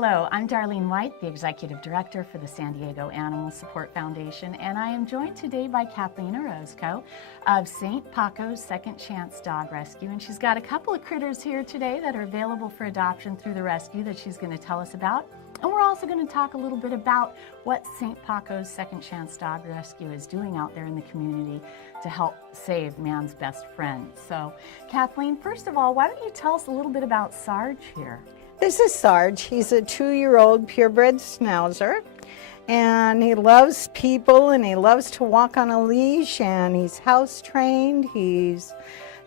Hello, I'm Darlene White, the Executive Director for the San Diego Animal Support Foundation, and I am joined today by Kathleen Orozco of St. Paco's Second Chance Dog Rescue, and she's got a couple of critters here today that are available for adoption through the rescue that she's going to tell us about. And we're also going to talk a little bit about what St. Paco's Second Chance Dog Rescue is doing out there in the community to help save man's best friend. So, Kathleen, first of all, why don't you tell us a little bit about Sarge here? This is Sarge. He's a 2-year-old purebred schnauzer, and he loves people and he loves to walk on a leash, and he's house trained. He's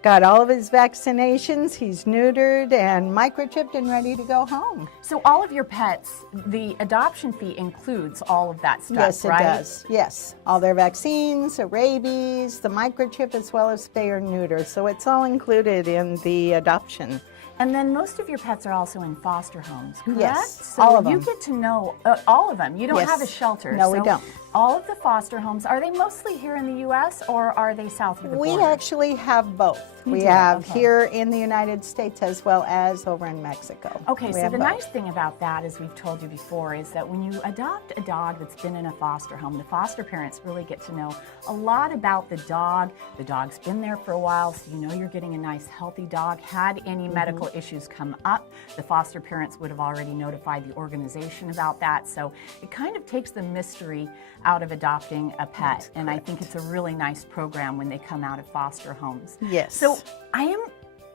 got all of his vaccinations, he's neutered and microchipped and ready to go home. So all of your pets, the adoption fee includes all of that stuff, yes, right? Yes, it does. Yes. All their vaccines, the rabies, the microchip, as well as spay or neuter. So it's all included in the adoption. And then most of your pets are also in foster homes, correct? Yes, so all of them. You get to know all of them. You don't have a shelter. No, so we don't. All of the foster homes, are they mostly here in the U.S. or are they south of the border? We actually have both. We have here in the United States as well as over in Mexico. Okay, so the nice thing about that, as we've told you before, is that when you adopt a dog that's been in a foster home, the foster parents really get to know a lot about the dog. The dog's been there for a while, so you know you're getting a nice, healthy dog. Had any medical issues come up, the foster parents would have already notified the organization about that. So it kind of takes the mystery out of adopting a pet, and I think it's a really nice program when they come out of foster homes. Yes. So I am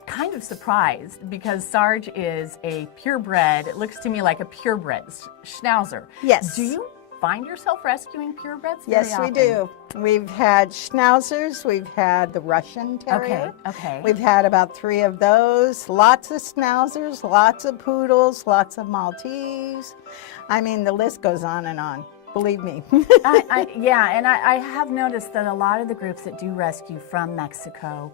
kind of surprised because Sarge is a purebred, it looks to me like a purebred schnauzer. Yes. Do you find yourself rescuing purebreds very Yes, often? we do. We've had schnauzers, we've had the Russian Terrier. Okay. We've had about 3 of those, lots of schnauzers, lots of poodles, lots of Maltese. I mean, the list goes on and on. Believe me. I have noticed that a lot of the groups that do rescue from Mexico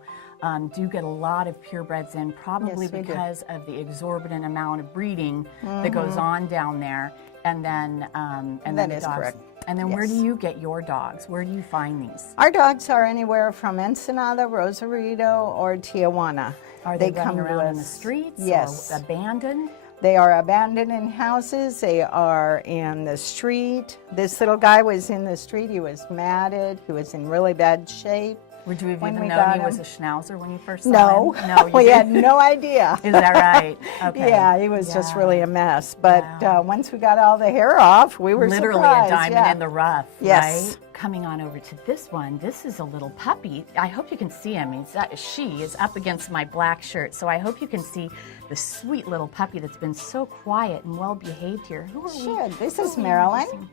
do get a lot of purebreds in, probably because of the exorbitant amount of breeding that goes on down there, and then that the is dogs. correct. And then where do you get your dogs? Where do you find these? Our dogs are anywhere from Ensenada, Rosarito, or Tijuana. Are they running around in the streets? Yes. Or abandoned? They are abandoned in houses. They are in the street. This little guy was in the street. He was matted. He was in really bad shape. Would you have even known he was a schnauzer when you first saw No. him? No, we had no idea. Is that right? Okay. Yeah, he was just really a mess. But once we got all the hair off, we were literally surprised. A diamond in the rough, yes. Right? Coming on over to this one, this is a little puppy. I hope you can see him. She is up against my black shirt, so I hope you can see the sweet little puppy that's been so quiet and well behaved here. Who are we? This is Marilyn.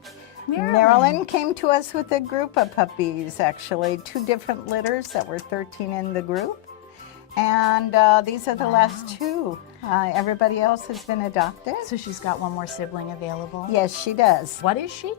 Marilyn came to us with a group of puppies, actually, 2 different litters that were 13 in the group. And these are the last 2. Everybody else has been adopted. So she's got one more sibling available? Yes, she does. What is she?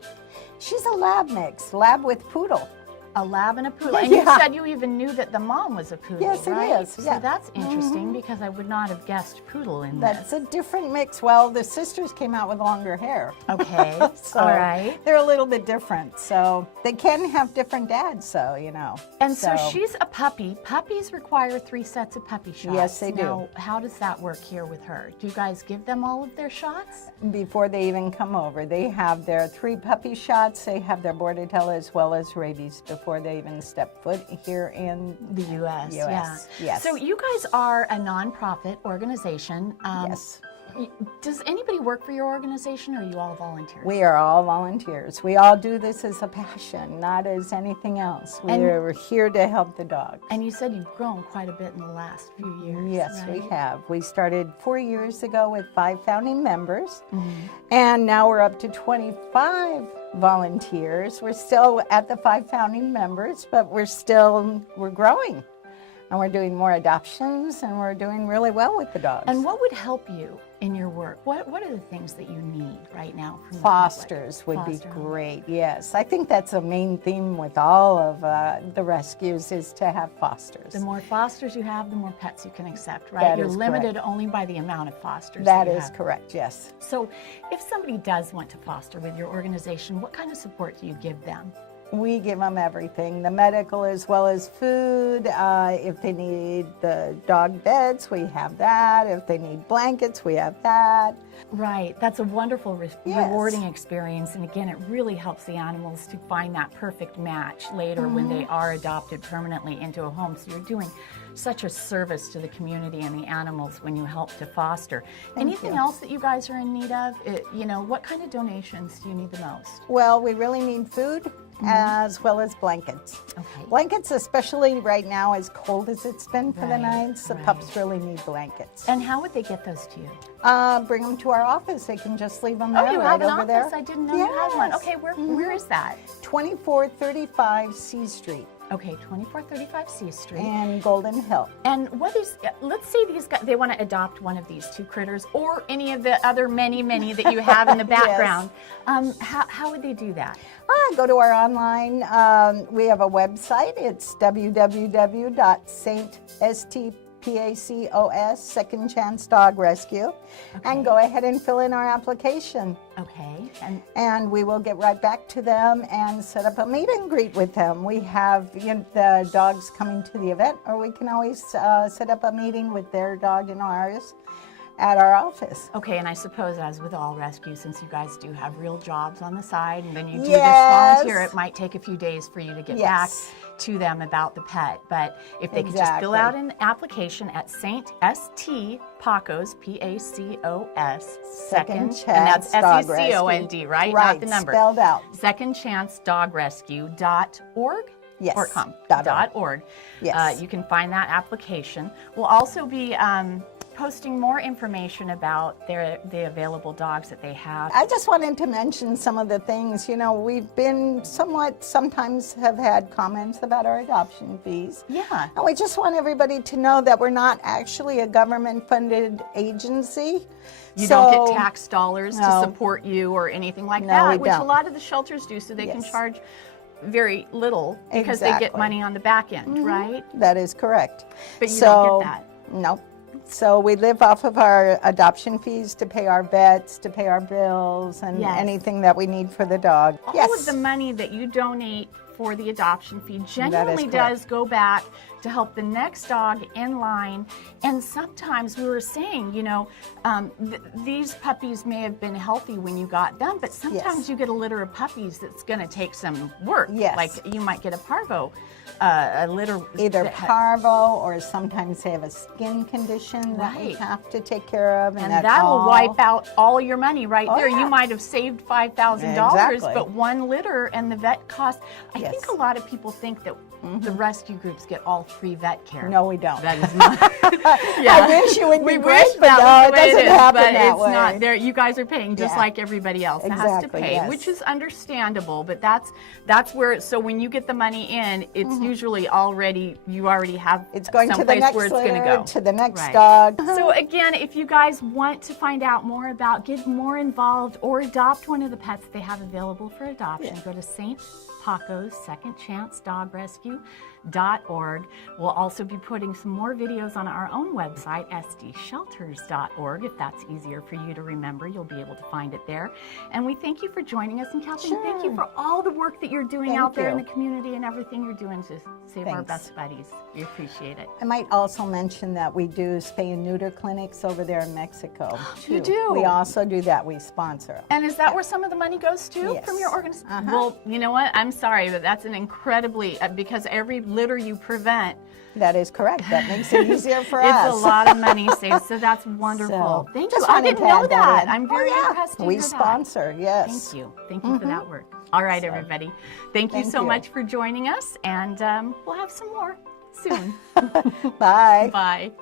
She's a lab mix, lab with poodle. A lab and a poodle. And you said you even knew that the mom was a poodle, yes, right? It is. So that's interesting because I would not have guessed poodle in this. That's a different mix. Well, the sisters came out with longer hair. Okay, so all right. They're a little bit different. So they can have different dads, so, you know. And so she's a puppy. Puppies require 3 sets of puppy shots. Yes, they do. Now, how does that work here with her? Do you guys give them all of their shots? Before they even come over. They have their 3 puppy shots. They have their Bordetella as well as rabies before they even step foot here in the U.S. Yeah. Yes. So you guys are a nonprofit organization. Yes. Does anybody work for your organization, or are you all volunteers? We are all volunteers. We all do this as a passion, not as anything else. We're here to help the dogs. And you said you've grown quite a bit in the last few years. Yes, right? we have. We started 4 years ago with 5 founding members, and now we're up to 25 volunteers. We're still at the 5 founding members, but we're growing. And we're doing more adoptions, and we're doing really well with the dogs. And what would help you in your work? What are the things that you need right now from the Fosters would be great, yes. I think that's a main theme with all of the rescues is to have fosters. The more fosters you have, the more pets you can accept, right? You're limited only by the amount of fosters that you have. That is correct, yes. So if somebody does want to foster with your organization, what kind of support do you give them? We give them everything, the medical as well as food. If they need the dog beds, we have that. If they need blankets, we have that. Right. That's a wonderful, Yes. rewarding experience. And again, it really helps the animals to find that perfect match later when they are adopted permanently into a home. So you're doing such a service to the community and the animals when you help to foster. Anything else that you guys are in need of? You know, what kind of donations do you need the most? Well, we really need food as well as blankets. Okay. Blankets, especially right now, as cold as it's been for the nights, the pups really need blankets. And how would they get those to you? Bring them to our office. They can just leave them Oh, there, you right have an over office? there. I didn't know you had one. Yes. Okay, where is that? 2435 C Street Okay, 2435 C Street. in Golden Hill. And what is, let's say these guys, they want to adopt one of these two critters or any of the other many that you have in the background. How would they do that? Go to our online, we have a website. It's www.stpacos Second Chance Dog Rescue. And go ahead and fill in our application. Okay. And we will get right back to them and set up a meet and greet with them. We have the dogs coming to the event, or we can always set up a meeting with their dog and ours at our office. Okay, and I suppose as with all rescues, since you guys do have real jobs on the side and then you do Yes. this volunteer, it might take a few days for you to get back to them about the pet. But if they could just fill out an application at St. Pacos, P-A-C-O-S, Second Chance and that's Dog S-E-C-O-N-D, right? Right, Not the number. spelled out. secondchancedogrescue.org. Yes, Or .com. .org. Yes. You can find that application. We'll also be posting more information about the available dogs that they have. I just wanted to mention some of the things. You know, we've been sometimes have had comments about our adoption fees. Yeah. And we just want everybody to know that we're not actually a government-funded agency. You don't get tax dollars to No. support you or anything like No, that, we which a don't. lot of the shelters do, so they can Yes. charge very little because they get Exactly. money on the back end, right? That is correct. But you don't get that. No. So we live off of our adoption fees to pay our vets, to pay our bills, and Yes. anything that we need for the dog. All of the money that you donate for the adoption fee genuinely correct. does go back to help the next dog in line. And sometimes we were saying, you know, these puppies may have been healthy when you got them, but sometimes you get a litter of puppies that's going to take some work. Yes. Like you might get a parvo, a litter. Either that parvo, or sometimes they have a skin condition that we Right. have to take care of. And that's that'll all. wipe out all your money right there. yeah. You might have saved $5,000, Exactly. but one litter and the vet cost. I Yes. think a lot of people think that the rescue groups get all free vet care. No, we don't. That is not. I wish it would be We great, wish but that no, was it the way doesn't is, happen but that it's way. not. There, you guys are paying just Yeah. like everybody else has to Exactly, pay, yes. which is understandable. But that's where. So when you get the money in, it's usually already you already have It's going to the someplace next where it's going to litter, go to the next Right. dog. So again, if you guys want to find out more about, get more involved, or adopt one of the pets they have available for adoption, go to St. Pacos Second Chance Dog Rescue.org. We'll also be putting some more videos on our own website, sdshelters.org. If that's easier for you to remember, you'll be able to find it there. And we thank you for joining us. And Kathleen, thank you Sure. for all the work that you're doing Thank out there in you. the community and everything you're doing to save our Thanks. best buddies. We appreciate it. I might also mention that we do spay and neuter clinics over there in Mexico. You too. do? We also do that. We sponsor them. And is that where some of the money goes to from your Yes. organization? Well, you know what? I'm sorry, but that's an incredibly, because every litter you prevent, That is correct. That makes it easier for it's us. a lot of money saved. So that's wonderful. So, Thank you. just I wanted didn't to know add that. in. I'm very Oh, yeah. impressed to We hear that. sponsor, yes. Thank you. Thank you for that work. All right, everybody. Thank you Thank so you. much for joining us, and we'll have some more soon. Bye. Bye.